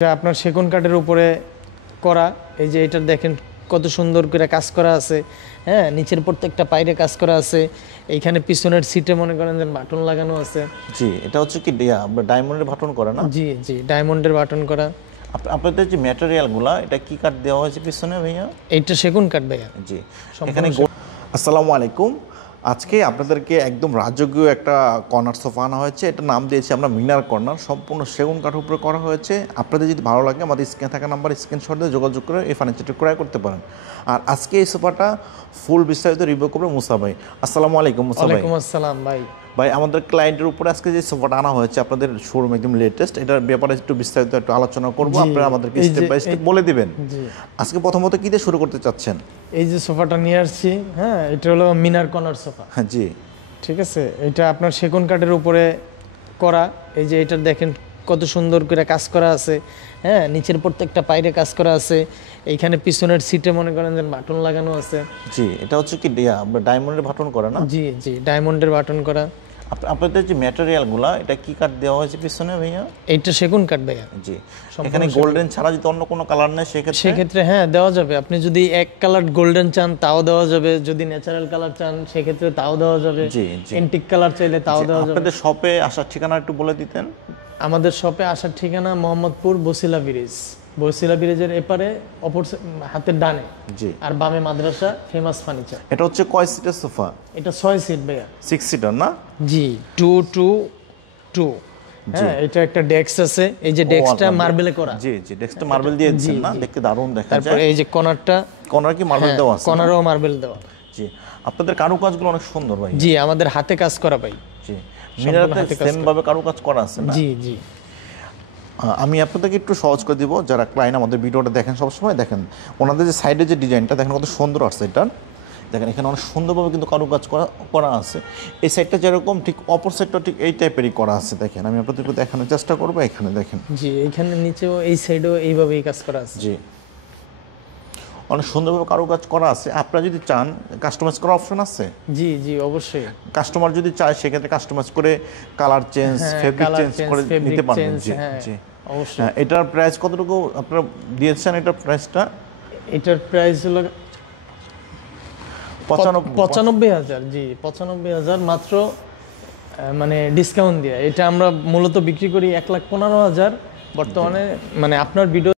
এটা আপনার সেগুন কাঠের উপরে করা। এই যে এটা দেখেন কত সুন্দর করে কাজ করা আছে। হ্যাঁ, নিচের প্রত্যেকটা পাইরে কাজ করা আছে। এইখানে পিছনের সিটে মনে করেন যে বাটন লাগানো আছে। জি, এটা হচ্ছে কি ডায়মন্ডের বাটন করা না? জি জি, ডায়মন্ডের বাটন করা। আপনাদের যে ম্যাটেরিয়ালগুলো, এটা কি কাঠ দেওয়া হয়েছে পিছনে ভাইয়া? এইটা সেগুন কাঠ ভাইয়া। জি, এখানে আসসালামু আলাইকুম। আজকে আপনাদেরকে একদম রাজকীয় একটা কর্নার সোফা আনা হয়েছে। এটা নাম দিয়েছি আমরা মিনার কর্নার। সম্পূর্ণ সেগুন কাঠের উপরে করা হয়েছে। আপনাদের যদি ভালো লাগে আমাদের স্ক্রিনে থাকা নাম্বার স্ক্রিনশট দিয়ে যোগাযোগ করে এই ফার্নিচারটি ক্রয় করতে পারেন। আর আজকে এই সোফাটা ফুল বিস্তারিত রিভিউ করবে মুসা ভাই। আসসালামু আলাইকুম মুসা ভাই। ওয়ালাইকুম আসসালাম ভাই। ভাই, আমাদের ক্লায়েন্টের উপরে আজকে যে সোফাটা আনা হয়েছে আপনাদের শোরুম একদম লেটেস্ট, এটার ব্যাপারে একটু বিস্তারিত একটু আলোচনা করবো। আপনারা আমাদেরকে স্টেপ বাই স্টেপ বলে দিবেন। আজকে প্রথমত কি দিয়ে শুরু করতে চাচ্ছেন? এই যে সোফাটা নিয়ে আসছি, হ্যাঁ, এটা হলো মিনার কর্নার সোফা। হ্যাঁ জি, ঠিক আছে। এটা আপনার সেগুন কাঠের উপরে করা। এই যে এটা দেখেন কত সুন্দর করে কাজ করা আছে। হ্যাঁ, নিচের প্রত্যেকটা পাইরে কাজ করা আছে। এইখানে পিছনের সিটে মনে করেন যে বাটন লাগানো আছে। জি, এটা হচ্ছে কি ডায়মন্ডের বাটন করা না? জি জি, ডায়মন্ডের বাটন করা। আপনাদের যে ম্যাটেরিয়ালগুলো, এটা কি কাঠ দেওয়া হয়েছে পিছনে ভাইয়া? এইটা সেগুন কাঠ ভাইয়া। জি, এখানে গোল্ডেন ছাড়া যদি অন্য কোনো কালার নেই সেক্ষেত্রে হ্যাঁ দেওয়া যাবে। আপনি যদি এক কালার গোল্ডেন চান তাও দেওয়া যাবে, যদি ন্যাচারাল কালার চান সেক্ষেত্রে তাও দেওয়া যাবে। জি জি, এন্টিক কালার চাইলে তাও দেওয়া যাবে। আপনাদের শপে আসার ঠিকানা একটু বলে দিতেন। আমাদের শপে আসার ঠিকানা মোহাম্মদপুর বসিলা ব্রিজ। বসিলা ব্রিজের এপারে অপর হাতের ডানে। জি, আর বামে মাদ্রাসা ফেমাস ফার্নিচার। এটা হচ্ছে কয় সিটের সোফা? এটা 6 সিট ভাইয়া। 6 সিটার না? জি, 222। হ্যাঁ, এটা একটা ডেস্ক আছে। এই যে ডেস্কটা মার্বেলে করা। জি জি, ডেস্কটা মার্বেল দিয়েছেন না? দেখতে দারুণ দেখা যায়। তারপরে এই যে কর্নার কি মার্বেল দেওয়া আছে? কর্নারও মার্বেল দেওয়া। জি, আপনাদের কারুকাজগুলো অনেক সুন্দর ভাই। জি, আমাদের হাতে কাজ করা ভাই। জি, মিনারতে সেম ভাবে কারুকাজ করা আছে না? জি জি। আমি আপনাদেরকে একটু সহজ করে দিব, যারা ক্লায়েন্ট আমাদের ভিডিওটা দেখেন সবসময় দেখেন ওনাদের যে সাইডে যে ডিজাইনটা দেখেন কত সুন্দর আছে। এটা দেখেন এখানে অনেক সুন্দরভাবে কিন্তু কারুকাজ করা আছে। এই সাইডটা যেরকম ঠিক অপর সাইডটা ঠিক এই টাইপেরই করা আছে। দেখেন আমি আপনাদেরকে দেখানোর চেষ্টা করবো। এখানে দেখেন, জি, এখানে নিচেও এই সাইডেও এইভাবেই কাজ করা আছে। জি, অনেক সুন্দরভাবে কারুকাজ করা আছে। আপনারা যদি চান কাস্টমাইজ করার অপশন আছে। জি জি, অবশ্যই। কাস্টমার যদি চায় সেক্ষেত্রে কাস্টমাইজ করে কালার চেঞ্জ, ফেব্রিক চেঞ্জ করে নিতে পারবেন। জি জি, অবশ্যই। এটার প্রাইস কতটুকু আপনারা দিয়েছেন? এটার প্রাইসটা, এটার প্রাইস হলো 95,000। জি, 95,000 মাত্র, মানে ডিসকাউন্ট দিয়ে। এটা আমরা মূলত বিক্রি করি 1,15,000 বর্তমানে। মানে আপনার ভিডিও